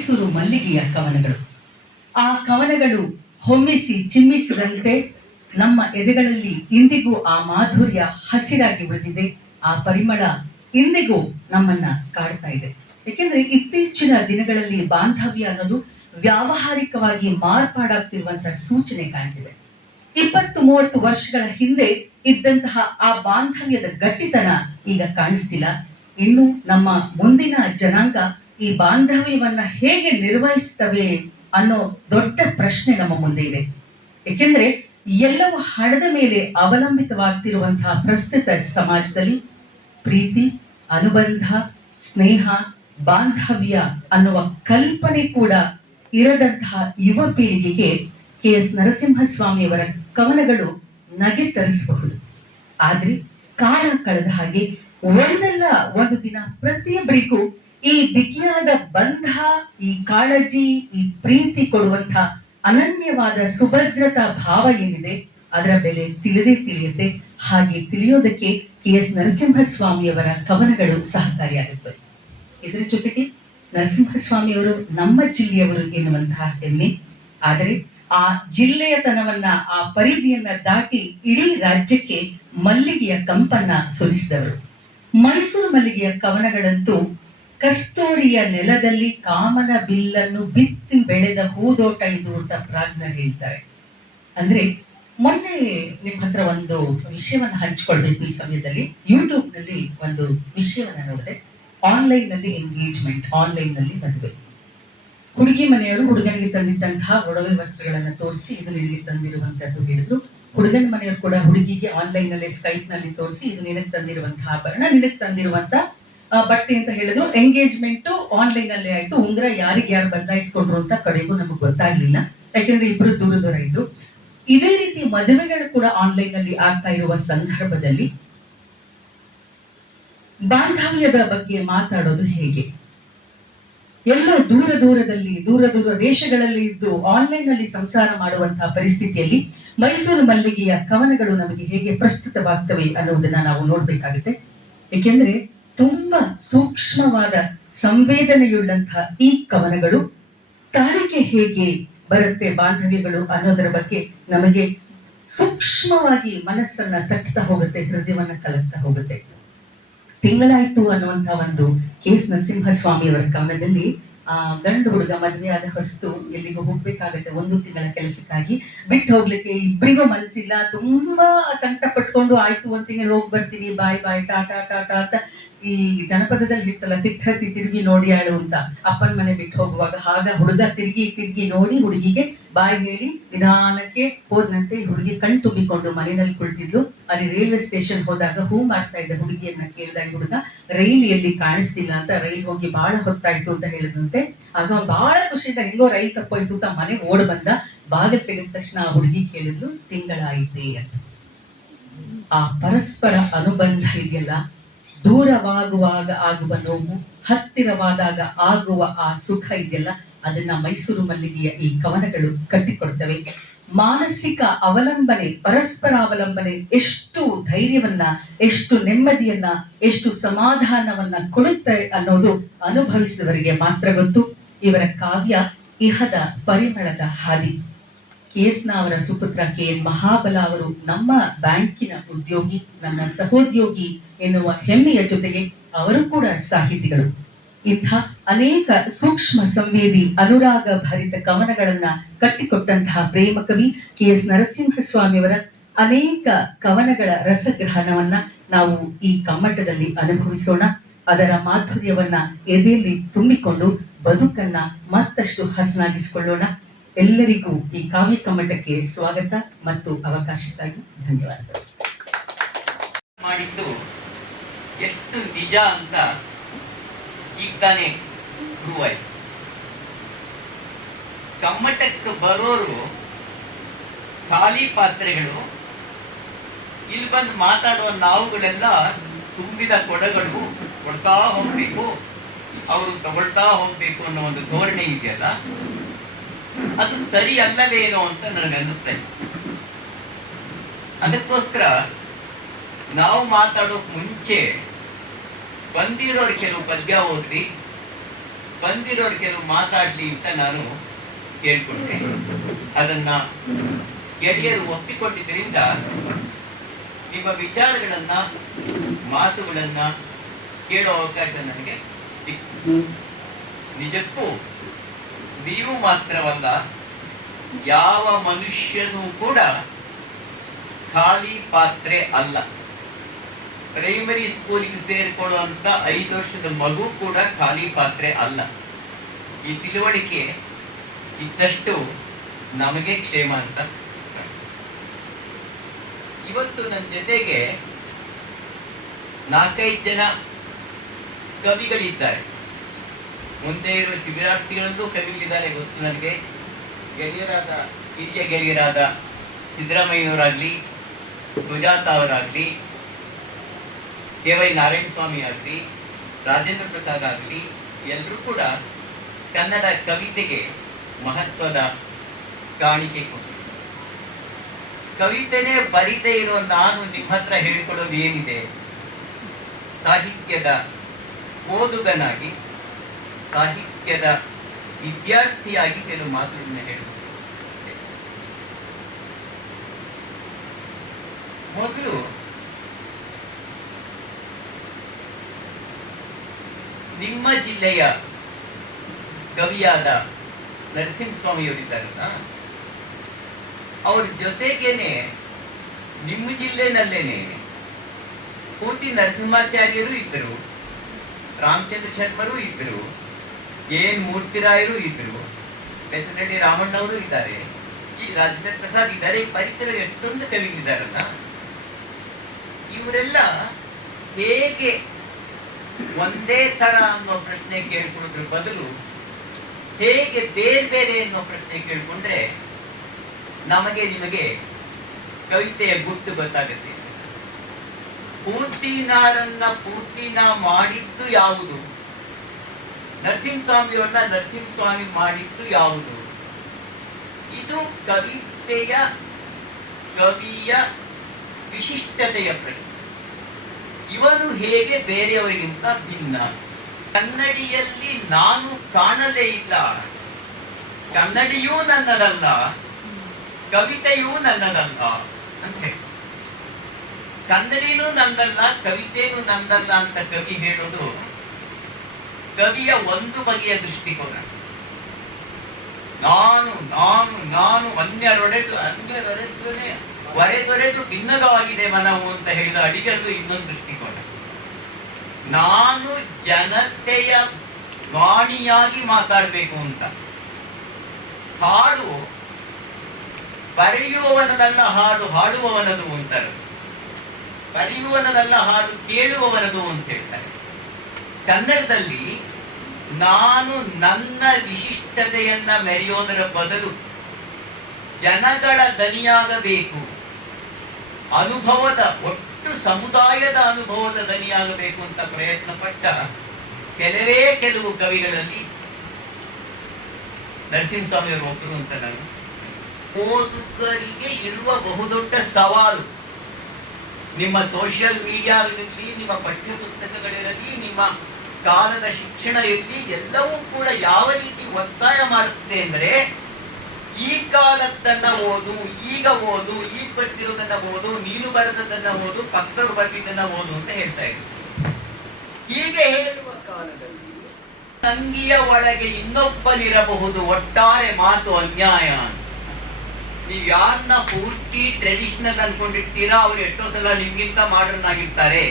ಮೈಸೂರು ಮಲ್ಲಿಗೆಯ ಕವನಗಳು. ಆ ಕವನಗಳು ಹೊಮ್ಮಿಸಿ ಚಿಮ್ಮಿಸಿದಂತೆ ನಮ್ಮ ಎದೆಗಳಲ್ಲಿ ಇಂದಿಗೂ ಆ ಮಾಧುರ್ಯ ಹಸಿರಾಗಿ ಉಳಿದಿದೆ. ಆ ಪರಿಮಳ ಇಂದಿಗೂ ನಮ್ಮನ್ನ ಕಾಡ್ತಾ ಇದೆ. ಯಾಕೆಂದ್ರೆ ಇತ್ತೀಚಿನ ದಿನಗಳಲ್ಲಿ ಬಾಂಧವ್ಯ ಅನ್ನೋದು ವ್ಯಾವಹಾರಿಕವಾಗಿ ಮಾರ್ಪಾಡಾಗ್ತಿರುವಂತಹ ಸೂಚನೆ ಕಾಣ್ತಿದೆ. ಇಪ್ಪತ್ತು ಮೂವತ್ತು ವರ್ಷಗಳ ಹಿಂದೆ ಇದ್ದಂತಹ ಆ ಬಾಂಧವ್ಯದ ಗಟ್ಟಿತನ ಈಗ ಕಾಣಿಸ್ತಿಲ್ಲ. ಇನ್ನು ನಮ್ಮ ಮುಂದಿನ ಜನಾಂಗ ಈ ಬಾಂಧವ್ಯವನ್ನ ಹೇಗೆ ನಿರ್ವಹಿಸ್ತವೆ ಅನ್ನೋ ದೊಡ್ಡ ಪ್ರಶ್ನೆ ನಮ್ಮ ಮುಂದೆ ಇದೆ. ಏಕೆಂದ್ರೆ ಎಲ್ಲವೂ ಹಣದ ಮೇಲೆ ಅವಲಂಬಿತವಾಗ್ತಿರುವಂತಹ ಪ್ರಸ್ತುತ ಸಮಾಜದಲ್ಲಿ ಪ್ರೀತಿ, ಅನುಬಂಧ, ಸ್ನೇಹ, ಬಾಂಧವ್ಯ ಅನ್ನುವ ಕಲ್ಪನೆ ಕೂಡ ಇರದಂತಹ ಯುವ ಪೀಳಿಗೆಗೆ ಕೆ ಎಸ್ ನರಸಿಂಹಸ್ವಾಮಿಯವರ ಕವನಗಳು ನಗೆ ತರಿಸಬಹುದು. ಆದ್ರೆ ಕಾಲ ಕಳೆದ ಹಾಗೆ ಒಂದಲ್ಲ ಒಂದು ದಿನ ಪ್ರತಿಯೊಬ್ಬರಿಗೂ ಈ ಬಿಗಿಯಾದ ಬಂಧ, ಈ ಕಾಳಜಿ, ಈ ಪ್ರೀತಿ ಕೊಡುವಂತ ಅನನ್ಯವಾದ ಸುಭದ್ರತಾ ಭಾವ ಏನಿದೆ, ಅದರ ಬೆಲೆ ತಿಳಿದೇ ತಿಳಿಯುತ್ತೆ. ಹಾಗೆ ತಿಳಿಯೋದಕ್ಕೆ ಕೆ ಎಸ್ ನರಸಿಂಹಸ್ವಾಮಿಯವರ ಕವನಗಳು ಸಹಕಾರಿಯಾಗುತ್ತವೆ. ಇದರ ಜೊತೆಗೆ ನರಸಿಂಹಸ್ವಾಮಿಯವರು ನಮ್ಮ ಜಿಲ್ಲೆಯವರು ಎನ್ನುವಂತಹ ಹೆಮ್ಮೆ. ಆದರೆ ಆ ಜಿಲ್ಲೆಯತನವನ್ನ, ಆ ಪರಿಧಿಯನ್ನ ದಾಟಿ ಇಡೀ ರಾಜ್ಯಕ್ಕೆ ಮಲ್ಲಿಗೆಯ ಕಂಪನ್ನ ಸುರಿಸಿದವರು. ಮೈಸೂರು ಮಲ್ಲಿಗೆಯ ಕವನಗಳಂತೂ ಕಸ್ತೂರಿಯ ನೆಲದಲ್ಲಿ ಕಾಮನ ಬಿಲ್ಲನ್ನು ಬಿತ್ತಿ ಬೆಳೆದ ಹೂದೋಟ ಇದು ಅಂತ ಪ್ರಾಜ್ಞರು ಹೇಳ್ತಾರೆ. ಅಂದ್ರೆ ಮೊನ್ನೆ ನಿಮ್ಮ ಹತ್ರ ಒಂದು ವಿಷಯವನ್ನು ಹಂಚ್ಕೊಳ್ಬೇಕು ಈ ಸಮಯದಲ್ಲಿ. ಯೂಟ್ಯೂಬ್ನಲ್ಲಿ ಒಂದು ವಿಷಯವನ್ನ ನೋಡಿದೆ. ಆನ್ಲೈನ್ನಲ್ಲಿ ಎಂಗೇಜ್ಮೆಂಟ್ ಆನ್ಲೈನ್ನಲ್ಲಿ ಮದುವೆ. ಹುಡುಗಿ ಮನೆಯವರು ಹುಡುಗನಿಗೆ ತಂದಿದ್ದಂತಹ ಒಡವೆ ವಸ್ತ್ರಗಳನ್ನು ತೋರಿಸಿ ಇದು ನಿನಗೆ ತಂದಿರುವಂತದ್ದು ಹೇಳಿದ್ರು. ಹುಡುಗನ ಮನೆಯವರು ಕೂಡ ಹುಡುಗಿಗೆ ಆನ್ಲೈನ್ನಲ್ಲಿ ಸ್ಕೈಪ್ನಲ್ಲಿ ತೋರಿಸಿ ಇದು ನಿನಗೆ ತಂದಿರುವಂತಹ ಆಭರಣ ನಿನಗೆ ತಂದಿರುವಂತ ಆ, ಬಟ್ಟೆ ಅಂತ ಹೇಳಿದ್ರು. ಎಂಗೇಜ್ಮೆಂಟ್ ಆನ್ಲೈನ್ ಅಲ್ಲೇ ಆಯ್ತು. ಉಂಗ್ರ ಯಾರಿಗೆ ಯಾರು ಬದಲಾಯಿಸ್ಕೊಂಡ್ರು ಅಂತ ಕಡೆಗೂ ನಮಗೆ ಗೊತ್ತಾಗ್ಲಿಲ್ಲ. ಯಾಕೆಂದ್ರೆ ಇಬ್ರು ದೂರ ದೂರ ಇದ್ರು. ಇದೇ ರೀತಿ ಮದುವೆಗಳು ಕೂಡ ಆನ್ಲೈನ್ ಅಲ್ಲಿ ಆಗ್ತಾ ಇರುವ ಸಂದರ್ಭದಲ್ಲಿ ಬಾಂಧವ್ಯದ ಬಗ್ಗೆ ಮಾತಾಡೋದು ಹೇಗೆ? ಎಲ್ಲೋ ದೂರ ದೂರದಲ್ಲಿ, ದೂರ ದೂರ ದೇಶಗಳಲ್ಲಿ ಇದ್ದು ಆನ್ಲೈನ್ ಅಲ್ಲಿ ಸಂಸಾರ ಮಾಡುವಂತಹ ಪರಿಸ್ಥಿತಿಯಲ್ಲಿ ಮೈಸೂರು ಮಲ್ಲಿಗೆಯ ಕವನಗಳು ನಮಗೆ ಹೇಗೆ ಪ್ರಸ್ತುತವಾಗ್ತವೆ ಅನ್ನೋದನ್ನ ನಾವು ನೋಡ್ಬೇಕಾಗುತ್ತೆ. ಏಕೆಂದ್ರೆ ತುಂಬಾ ಸೂಕ್ಷ್ಮವಾದ ಸಂವೇದನೆಯುಳ್ಳಂತಹ ಈ ಕವನಗಳು ತಾರಿಗೆ ಹೇಗೆ ಬರುತ್ತೆ ಬಾಂಧವ್ಯಗಳು ಅನ್ನೋದರ ಬಗ್ಗೆ ನಮಗೆ ಸೂಕ್ಷ್ಮವಾಗಿ ಮನಸ್ಸನ್ನ ತಟ್ತಾ ಹೋಗುತ್ತೆ, ಹೃದಯವನ್ನ ಕಲಕ್ತಾ ಹೋಗುತ್ತೆ. ತಿಂಗಳಾಯ್ತು ಅನ್ನುವಂತಹ ಒಂದು ಕೆ ಎಸ್ ನರಸಿಂಹಸ್ವಾಮಿಯವರ ಕವನದಲ್ಲಿ ಆ, ಗಂಡು ಹುಡುಗ ಮದುವೆ ಆದ ಹೊಸ್ತು ಎಲ್ಲಿಗೂ ಹೋಗ್ಬೇಕಾಗತ್ತೆ ಒಂದು ತಿಂಗಳ ಕೆಲಸಕ್ಕಾಗಿ. ಬಿಟ್ಟು ಹೋಗ್ಲಿಕ್ಕೆ ಇಬ್ಬರಿಗೂ ಮನಸ್ಸಿಲ್ಲ ತುಂಬಾ ಸಂಕಟ ಪಟ್ಕೊಂಡು ಆಯ್ತು ಒಂದ್ ತಿಂಗಳು ಹೋಗಿ ಬರ್ತೀನಿ, ಬಾಯ್ ಬಾಯ್, ಟಾಟಾ ಟಾಟಾ ಅಂತ ಈ ಜನಪದದಲ್ಲಿ ಇರ್ತಲ್ಲ ತಿಟ್ಟತ್ತಿ ತಿರುಗಿ ನೋಡಿ ಆಳು ಅಂತ. ಅಪ್ಪನ ಮನೆ ಬಿಟ್ಟು ಹೋಗುವಾಗ ಆಗ ಹುಡುಗ ತಿರುಗಿ ತಿರುಗಿ ನೋಡಿ ಹುಡುಗಿಗೆ ಬಾಯ್ ಹೇಳಿ ನಿಧಾನಕ್ಕೆ ಹೋದಂತೆ ಹುಡುಗಿ ಕಣ್ ತುಂಬಿಕೊಂಡು ಮನೆಯಲ್ಲಿ ಕುಳಿತಿದ್ಲು. ಅಲ್ಲಿ ರೈಲ್ವೆ ಸ್ಟೇಷನ್ ಹೋದಾಗ ಹೂ ಮಾಡ್ತಾ ಇದ್ದ ಹುಡುಗಿಯನ್ನ ಕೇಳಿದಾಗ ಹುಡುಗ ರೈಲ್ ಎಲ್ಲಿ ಕಾಣಿಸ್ತಿಲ್ಲ ಅಂತ, ರೈಲ್ ಹೋಗಿ ಬಹಳ ಹೊತ್ತಾಯ್ತು ಅಂತ ಹೇಳಿದಂತೆ ಆಗ ಬಹಳ ಖುಷಿಯಿಂದ, ಹೆಂಗೋ ರೈಲ್ ತಪ್ಪೋಯ್ತು ಅಂತ ಮನೆ ಓಡ್ ಬಂದ. ಬಾಗಿಲು ತೆಗೆದ ತಕ್ಷಣ ಆ ಹುಡುಗಿ ಕೇಳಿದ್ಲು, ತಿಂಗಳಾಯಿತೆ ಅಂತ. ಆ ಪರಸ್ಪರ ಅನುಬಂಧ ಇದೆಯಲ್ಲ, ದೂರವಾಗುವಾಗ ಆಗುವ ನೋವು, ಹತ್ತಿರವಾದಾಗ ಆಗುವ ಆ ಸುಖ ಇದೆಯಲ್ಲ ಅದನ್ನ ಮೈಸೂರು ಮಲ್ಲಿಗೆಯ ಈ ಕವನಗಳು ಕಟ್ಟಿಕೊಡ್ತವೆ. ಮಾನಸಿಕ ಅವಲಂಬನೆ, ಪರಸ್ಪರ ಅವಲಂಬನೆ, ಎಷ್ಟು ಧೈರ್ಯವನ್ನ, ಎಷ್ಟು ನೆಮ್ಮದಿಯನ್ನ, ಎಷ್ಟು ಸಮಾಧಾನವನ್ನ ಕೊಡುತ್ತೆ ಅನ್ನೋದು ಅನುಭವಿಸಿದವರಿಗೆ ಮಾತ್ರ ಗೊತ್ತು. ಇವರ ಕಾವ್ಯ ಇಹದ ಪರಿಮಳದ ಹಾದಿ. ಕೇಸ್ನ ಅವರ ಸುಪುತ್ರ ಕೆ ಎನ್ ಮಹಾಬಲ ಅವರು ನಮ್ಮ ಬ್ಯಾಂಕಿನ ಉದ್ಯೋಗಿ, ನನ್ನ ಸಹೋದ್ಯೋಗಿ ಎನ್ನುವ ಹೆಮ್ಮೆಯ ಜೊತೆಗೆ ಅವರು ಕೂಡ ಸಾಹಿತಿಗಳು. ಇಂಥ ಅನೇಕ ಸೂಕ್ಷ್ಮ ಸಂವೇದಿ ಅನುರಾಗ ಭರಿತ ಕವನಗಳನ್ನ ಕಟ್ಟಿಕೊಟ್ಟಂತಹ ಪ್ರೇಮ ಕವಿ ಕೆ ಎಸ್ ನರಸಿಂಹಸ್ವಾಮಿಯವರ ಅನೇಕ ಕವನಗಳ ರಸಗ್ರಹಣವನ್ನ ನಾವು ಈ ಕಮ್ಮಟದಲ್ಲಿ ಅನುಭವಿಸೋಣ. ಅದರ ಮಾಧುರ್ಯವನ್ನ ಎದೆಯಲ್ಲಿ ತುಂಬಿಕೊಂಡು ಬದುಕನ್ನ ಮತ್ತಷ್ಟು ಹಸನಾಗಿಸಿಕೊಳ್ಳೋಣ. ಎಲ್ಲರಿಗೂ ಈ ಕಾವ್ಯ ಕಮ್ಮಟಕ್ಕೆ ಸ್ವಾಗತ ಮತ್ತು ಅವಕಾಶಕ್ಕಾಗಿ ಧನ್ಯವಾದಗಳು. ಮಾಡಿದ್ದು ಎಷ್ಟು ನಿಜ ಅಂತ ಈಗ ತಾನೇ ಪ್ರೂವ್ ಆಯ್ತು ಕಮ್ಮಟಕ್ಕೆ ಬರೋರು ಖಾಲಿ ಪಾತ್ರೆಗಳು ಇಲ್ಲಿ ಬಂದು ಮಾತಾಡುವ ನಾವುಗಳೆಲ್ಲ ತುಂಬಿದ ಕೊಡಗಳು ಕೊಡ್ತಾ ಹೋಗ್ಬೇಕು, ಅವರು ತಗೊಳ್ತಾ ಹೋಗ್ಬೇಕು ಅನ್ನೋ ಒಂದು ಧೋರಣೆ ಇದೆಯಲ್ಲ, ಅದು ಸರಿ ಅಲ್ಲವೇನೋ ಅಂತ ನನಗೆ ಅನ್ನಿಸ್ತಾ ಇದೆ. ಅದಕ್ಕೋಸ್ಕರ ನಾವು ಮಾತಾಡೋಕ್ ಮುಂಚೆ ಬಂದಿರೋರು ಕೆಲವು ಪದ್ಯ ಓದ್ವಿ ಬಂದಿರೋರು ಕೆಲವು ಮಾತಾಡ್ಲಿ ಅಂತ ನಾನು ಕೇಳ್ಕೊಂಡೆ. ಅದನ್ನ ಗೆಳೆಯರು ಒಪ್ಪಿಕೊಂಡಿದ್ದರಿಂದ ನಿಮ್ಮ ವಿಚಾರಗಳನ್ನ, ಮಾತುಗಳನ್ನ ಕೇಳೋ ಅವಕಾಶ ನನಗೆ ಸಿಕ್ತು. ನಿಜಕ್ಕೂ ನೀವು ಮಾತ್ರವಲ್ಲ, ಯಾವ ಮನುಷ್ಯನೂ ಕೂಡ ಖಾಲಿ ಪಾತ್ರೆ ಅಲ್ಲ. ಪ್ರೈಮರಿ ಸ್ಕೂಲಿಗೆ ಸೇರಿಕೊಳ್ಳುವಂತ ಐದು ವರ್ಷದ ಮಗು ಕೂಡ ಖಾಲಿ ಪಾತ್ರೆ ಅಲ್ಲ. ಈ ತಿಳುವಳಿಕೆ ಇದ್ದಷ್ಟು ನಮಗೆ ಕ್ಷೇಮ ಅಂತ ಇವತ್ತು ನನ್ನ ಜೊತೆಗೆ ನಾಲ್ಕೈದು ಜನ ಕವಿಗಳಿದ್ದಾರೆ. ಮುಂದೆ ಇರುವ ಶಿಬಿರಾರ್ಥಿಗಳಲ್ಲೂ ಕವಿಗಳಿದ್ದಾರೆ ಗೊತ್ತು ನನಗೆ. ಗೆಳೆಯರಾದ, ಹಿರಿಯ ಗೆಳೆಯರಾದ ಸಿದ್ದರಾಮಯ್ಯನವರಾಗ್ಲಿ, ಸುಜಾತ ಅವರಾಗ್ಲಿ ಕೆ ವೈ ನಾರಾಯಣ ಸ್ವಾಮಿ ಆಗಲಿ, ರಾಜೇಂದ್ರ ಪ್ರಸಾದ್ ಆಗಲಿ ಎಲ್ಲರೂ ಕೂಡ ಕನ್ನಡ ಕವಿತೆಗೆ ಮಹತ್ವದ ಕಾಣಿಕೆ ಕೊಟ್ಟರು ಕವಿತೆನೇ ಬರಿದೇ ಇರೋ ನಾನು ನಿಮ್ಮ ಹತ್ರ ಹೇಳ್ಕೊಡೋದು ಏನಿದೆ? ಸಾಹಿತ್ಯದ ಓದುಗನಾಗಿ, ಸಾಹಿತ್ಯದ ವಿದ್ಯಾರ್ಥಿಯಾಗಿ ಕೆಲವು ಮಾತುಗಳನ್ನ ಹೇಳುತ್ತೇನೆ ಮೊದಲು ನಿಮ್ಮ ಜಿಲ್ಲೆಯ ಕವಿಯಾದ ನರಸಿಂಹಸ್ವಾಮಿಯವರಿದ್ದಾರಲ್ಲ, ಅವ್ರ ಜೊತೆಗೇನೆ ನಿಮ್ಮ ಜಿಲ್ಲೆನಲ್ಲೇನೆ ಕೋಟಿ ನರಸಿಂಹಾಚಾರ್ಯರು ಇದ್ದರು, ರಾಮಚಂದ್ರ ಶರ್ಮರು ಇದ್ದರು, ಎನ್ ಮೂರ್ತಿರಾಯರು ಇದ್ರು ಬೆಸರೆಡ್ಡಿ ರಾಮಣ್ಣವರು ಇದ್ದಾರೆ, ಈ ರಾಜೇಂದ್ರ ಪ್ರಸಾದ್ ಇದ್ದಾರೆ ಪರಿಸರ ಎಷ್ಟೊಂದು ಕವಿಗಳಿದ್ದಾರಲ್ಲ, ಇವರೆಲ್ಲ ಹೇಗೆ ಒಂದೇ ತರ ಅನ್ನೋ ಪ್ರಶ್ನೆ ಕೇಳ್ಕೊಳ್ಳೋದ್ರ ಬದಲು ಹೇಗೆ ಬೇರೆ ಬೇರೆ ಅನ್ನೋ ಪ್ರಶ್ನೆ ಕೇಳ್ಕೊಂಡ್ರೆ ನಮಗೆ ನಿಮಗೆ ಕವಿತೆಯ ಗುಟ್ಟು ಗೊತ್ತಾಗುತ್ತೆ. ಪೂರ್ತಿನಾರನ್ನ ಪೂರ್ತಿನ ಮಾಡಿದ್ದು ಯಾವುದು? ನರಸಿಂಹಸ್ವಾಮಿಯವ್ರನ್ನ ನರಸಿಂಹಸ್ವಾಮಿ ಮಾಡಿದ್ದು ಯಾವುದು? ಇದು ಕವಿತೆಯ, ಕವಿಯ ವಿಶಿಷ್ಟತೆಯ ಪ್ರಶ್ನೆ. ಇವನು ಹೇಗೆ ಬೇರೆಯವರಿಗಿಂತ ಭಿನ್ನ? ಕನ್ನಡಿಯಲ್ಲಿ ನಾನು ಕಾಣಲೇ ಇಲ್ಲ. ಕನ್ನಡಿಯೂ ನನ್ನದಲ್ಲ, ಕವಿತೆಯೂ ನನ್ನದಲ್ಲ ಅಂತ ಕನ್ನಡಿನೂ ನಂದಲ್ಲ ಕವಿತೆನೂ ನಂದಲ್ಲ ಅಂತ ಕವಿ ಹೇಳೋದು ಕವಿಯ ಒಂದು ಬಗೆಯ ದೃಷ್ಟಿಕೋನ. ನಾನು ನಾನು ನಾನು ಅನ್ಯರೊಡೆದು ಅನ್ಯರೊಡೆದುನೆ ಒರೆದೊರೆದು ಭಿನ್ನಗವಾಗಿದೆ ಮನವು ಅಂತ ಹೇಳಿದ ಅಡಿಗಲ್ಲು ಇನ್ನೊಂದು ದೃಷ್ಟಿಕೋನ. ನಾನು ಜನತೆಯ ವಾಣಿಯಾಗಿ ಮಾತಾಡಬೇಕು ಅಂತ. ಹಾಡು, ಬರೆಯುವವನದಲ್ಲ ಹಾಡು, ಹಾಡುವವನದು ಅಂತಾರೆ. ಬರೆಯುವವನದಲ್ಲ ಹಾಡು, ಕೇಳುವವನದು ಅಂತ ಹೇಳ್ತಾರೆ. ಕನ್ನಡದಲ್ಲಿ ನಾನು ನನ್ನ ವಿಶಿಷ್ಟತೆಯನ್ನ ಮೆರೆಯೋದರ ಬದಲು ಜನಗಳ ದನಿಯಾಗಬೇಕು. ಅನುಭವದ, ಒಟ್ಟು ಸಮುದಾಯದ ಅನುಭವದ ದನಿಯಾಗಬೇಕು ಅಂತ ಪ್ರಯತ್ನ ಪಟ್ಟ ಕೆಲವೇ ಕೆಲವು ಕವಿಗಳಲ್ಲಿ ನರಸಿಂಹಸ್ವಾಮಿಯವರು ಒಬ್ಬರು ಅಂತ ನಾನು ಓದುಗರಿಗೆ ಇರುವ ಬಹುದೊಡ್ಡ ಸವಾಲು. ನಿಮ್ಮ ಸೋಷಿಯಲ್ ಮೀಡಿಯಾಗಳಲ್ಲಿ ನಿಮ್ಮ ಪಠ್ಯ ಪುಸ್ತಕಗಳಿರಲಿ ನಿಮ್ಮ ಕಾಲದ ಶಿಕ್ಷಣ ಇರಲಿ, ಎಲ್ಲವೂ ಕೂಡ ಯಾವ ರೀತಿ ಒತ್ತಾಯ ಮಾಡುತ್ತೆ ಅಂದರೆ ಈ ಕಾಲದ್ದನ್ನ ಓದು, ಈಗ ಓದು ಈಗ ಬರ್ತಿರೋದನ್ನ ಓದು, ನೀನು ಬರೆದದ್ದನ್ನ ಓದು ಪಕ್ಕರು ಬರ್ತಿದ್ದನ್ನ ಓದು ಅಂತ ಹೇಳ್ತಾ ಇದ್ರು. ಹೀಗೆ ಹೇಳುವ ಕಾಲದಲ್ಲಿ ತಂಗಿಯ ಒಳಗೆ ಇನ್ನೊಬ್ಬನಿರಬಹುದು, ಒಟ್ಟಾರೆ ಮಾತು ಅನ್ಯಾಯ ನೀವ್ ಯಾರನ್ನ ಪೂರ್ತಿ ಟ್ರೆಡಿಷನಲ್ ಅನ್ಕೊಂಡಿರ್ತೀರಾ, ಅವ್ರು ಎಷ್ಟೋ ಸಲ ನಿಮ್ಗಿಂತ ಮಾಡರ್ನ್ ಆಗಿರ್ತಾರೆ.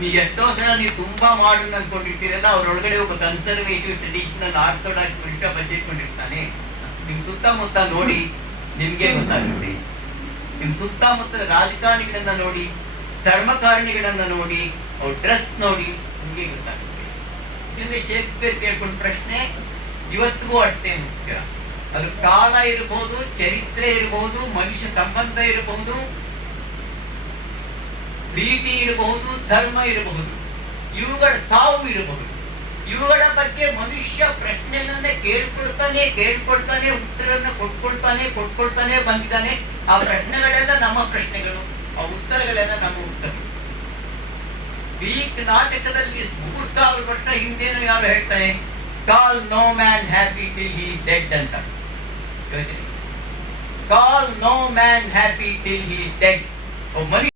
ನೀವ್ ಎಷ್ಟೋ ಸಲ ನೀವು ತುಂಬಾ ಮಾಡರ್ನ್ ಅನ್ಕೊಂಡಿರ್ತೀರಲ್ಲ, ಅವ್ರೊಳಗಡೆ ಒಬ್ಬ ಕನ್ಸರ್ವೇಟಿವ್ ಟ್ರೆಡಿಷನಲ್ ಆರ್ಥೋಡಾಕ್ಸ್ ಮನುಷ್ಯ ಬಂದಿಟ್ಕೊಂಡಿರ್ತಾನೆ. ನಿಮ್ ಸುತ್ತಮುತ್ತ ನೋಡಿ ನಿಮ್ಗೆ ಗೊತ್ತಾಗುತ್ತೆ ನಿಮ್ ಸುತ್ತಮುತ್ತ ರಾಜಕಾರಣಿಗಳನ್ನ ನೋಡಿ ಧರ್ಮಕಾರಣಿಗಳನ್ನ ನೋಡಿ, ಅವ್ರ ಡ್ರೆಸ್ ನೋಡಿ ನಿಮ್ಗೆ ಗೊತ್ತಾಗುತ್ತೆ ಹಿಂದೆ ಶೇಕ್ಸ್ಪಿಯರ್ ಕೇಳ್ಕೊಂಡ ಪ್ರಶ್ನೆ ಇವತ್ತಿಗೂ ಅಷ್ಟೇ ಮುಖ್ಯ. ಅದು ಕಾಲ ಇರಬಹುದು ಚರಿತ್ರೆ ಇರಬಹುದು ಮನುಷ್ಯ ಸಂಬಂಧ ಇರಬಹುದು ಪ್ರೀತಿ ಇರಬಹುದು ಧರ್ಮ ಇರಬಹುದು ಇವುಗಳ ಸಾವು ಇರಬಹುದು ಇವುಗಳ ಬಗ್ಗೆ ಮನುಷ್ಯ ಪ್ರಶ್ನೆಗಳನ್ನ ಕೇಳ್ಕೊಳ್ತಾನೆ ಕೇಳ್ಕೊಳ್ತಾನೆ ಉತ್ತರವನ್ನು ಕೊಟ್ಕೊಳ್ತಾನೆ ಕೊಟ್ಕೊಳ್ತಾನೆ ಬಂದಿದ್ದಾನೆ. ಆ ಪ್ರಶ್ನೆಗಳೆಲ್ಲ ನಮ್ಮ ಪ್ರಶ್ನೆಗಳು, ಆ ಉತ್ತರಗಳೆಲ್ಲ ನಮ್ಮ ಉತ್ತರಗಳು. ಗ್ರೀಕ್ ನಾಟಕದಲ್ಲಿ ಮೂರ್ ಸಾವಿರ ವರ್ಷ ಹಿಂದೇನು ಯಾರು ಹೇಳ್ತಾನೆ call no man happy till he dead ಅಂತ. Call no man happy till he dead ಮನುಷ್ಯ